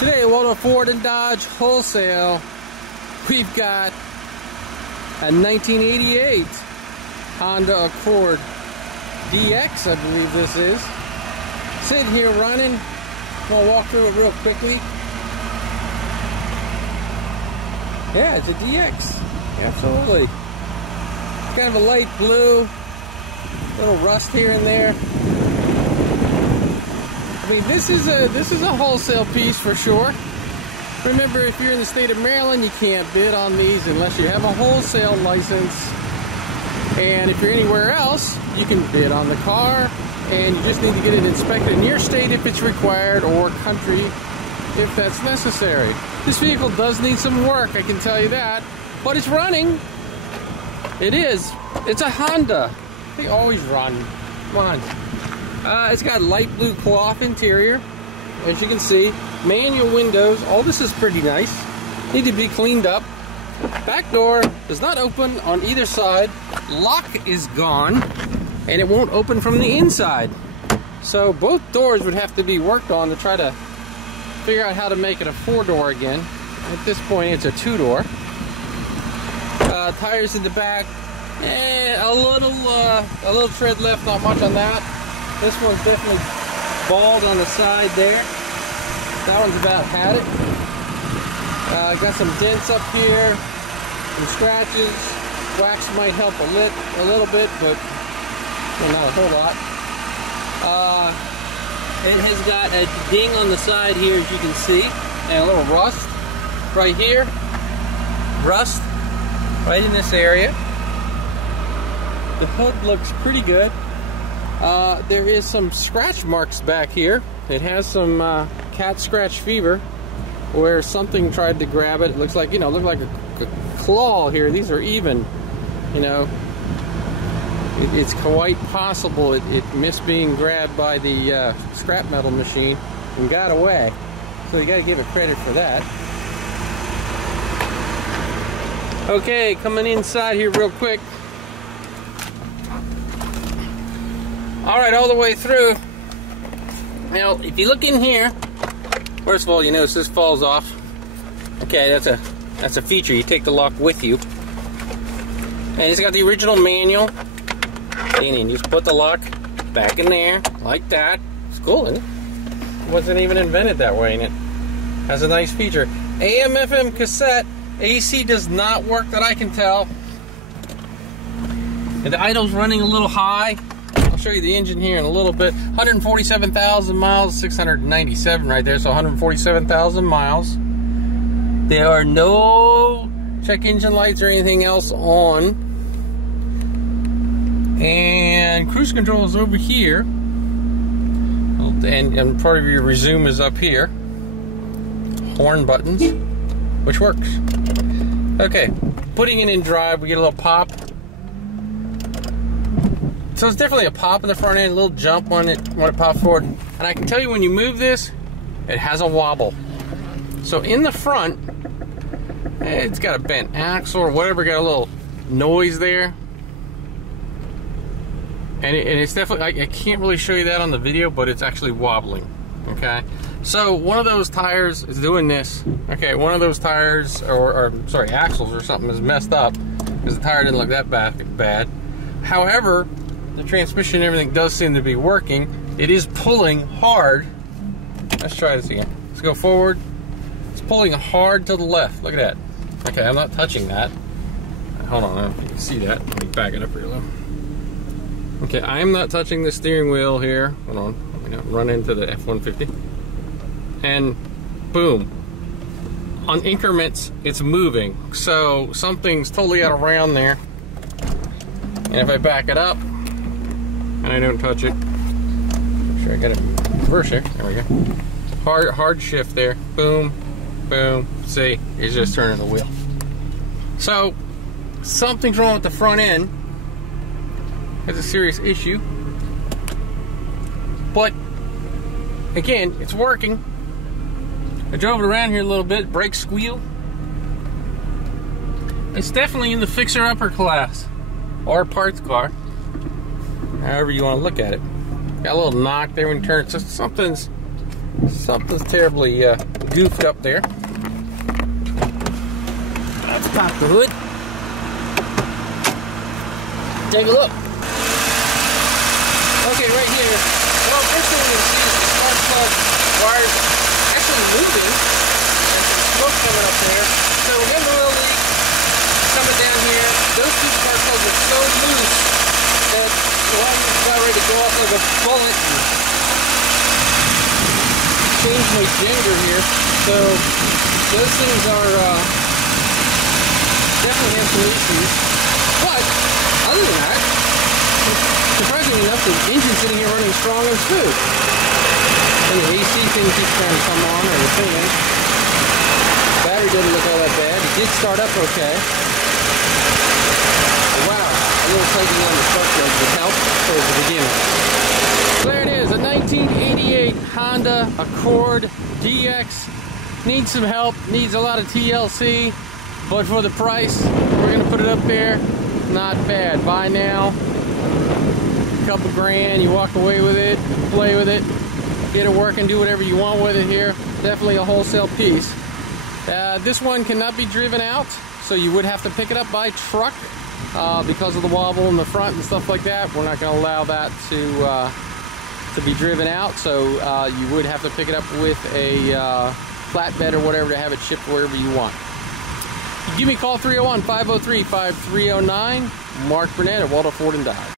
Today at Waldo Ford and Dodge Wholesale, we've got a 1988 Honda Accord DX, I believe this is. Sitting here running. I'll walk through it real quickly. Yeah, it's a DX. Absolutely. It's kind of a light blue. Little rust here and there. I mean, this is a wholesale piece for sure. Remember, if you're in the state of Maryland, you can't bid on these unless you have a wholesale license. And if you're anywhere else, you can bid on the car, and you just need to get it inspected in your state if it's required, or country if that's necessary. This vehicle does need some work, I can tell you that, but it's running. It is. It's a Honda. They always run. Come on. It's got light blue cloth interior, as you can see. Manual windows. All this is pretty nice. Need to be cleaned up. Back door does not open on either side. Lock is gone, and it won't open from the inside. So both doors would have to be worked on to try to figure out how to make it a 4-door again. At this point, it's a 2-door. Tires in the back. A little tread left, not much on that. This one's definitely bald on the side there. That one's about had it. Got some dents up here, some scratches. Wax might help a little bit, but well, not a whole lot. It has got a ding on the side here, as you can see, and a little rust right here. Rust right in this area. The hood looks pretty good. There is some scratch marks back here. It has some cat scratch fever, where something tried to grab it. It looks like, looked like a claw here. These are even, it's quite possible it missed being grabbed by the scrap metal machine and got away. So you got to give it credit for that. Okay, coming inside here real quick. Alright, all the way through. Now, if you look in here, first of all, you notice this falls off. Okay, that's a feature. You take the lock with you. And it's got the original manual. And you just put the lock back in there, like that. It's cool, isn't it? It wasn't even invented that way, and it has a nice feature. AM/FM cassette. AC does not work that I can tell. And the idle's running a little high. I'll show you the engine here in a little bit. 147,000 miles, 697 right there, so 147,000 miles. There are no check engine lights or anything else on. And cruise control is over here. And part of your resume is up here. Horn buttons, which works. Okay, putting it in drive, we get a little pop. So it's definitely a pop in the front end, a little jump when it pops forward. And I can tell you when you move this, it has a wobble. So in the front, it's got a bent axle or whatever, got a little noise there. And it's definitely, I can't really show you that on the video, but it's actually wobbling, okay? So one of those tires is doing this. Okay, one of those tires, or sorry, axles or something is messed up because the tire didn't look that bad. However, the transmission and everything does seem to be working. It is pulling hard. Let's try this again. Let's go forward. It's pulling hard to the left. Look at that. Okay, I'm not touching that. Hold on, I don't know if you can see that. Let me back it up here a little. Okay, I am not touching the steering wheel here. Hold on, let me run into the F-150. And boom. On increments, it's moving. So something's totally out of round there. And if I back it up, and I don't touch it, make sure I get it reverse here. There we go. Hard shift there. Boom, boom. See, it's just turning the wheel. So something's wrong with the front end. It's a serious issue. But again, it's working. I drove it around here a little bit. Brake squeal. It's definitely in the fixer-upper class, or parts car, however you want to look at it. Got a little knock there when you turn. So something's Something's terribly goofed up there. Let's pop the hood. Take a look. Okay, right here. Well, first thing you're going to see is the spark plug wires actually moving. There's some smoke coming up there. So we got an oil leak coming down here. Those two spark plugs are so loose that the wire is about ready to go off like a bullet. Change my gender here. So those things are definitely have some issues. But other than that, surprisingly enough, the engine's sitting here running strong and smooth. And the AC thing keeps trying to come on, or the fan. Battery doesn't look all that bad. It did start up okay. Wow, a little tightening on the spark plug would help towards the beginning. So there it is, a 1988 Honda Accord DX. Needs some help, needs a lot of TLC, but for the price, we're gonna put it up there. Not bad. Buy now, a couple grand, you walk away with it, play with it, get it working, do whatever you want with it here. Definitely a wholesale piece. This one cannot be driven out, so you would have to pick it up by truck because of the wobble in the front and stuff like that. We're not going to allow that to be driven out, so you would have to pick it up with a flatbed or whatever to have it shipped wherever you want. Give me a call, 301-503-5309. Mark Burnett at Waldo Ford and Dodge.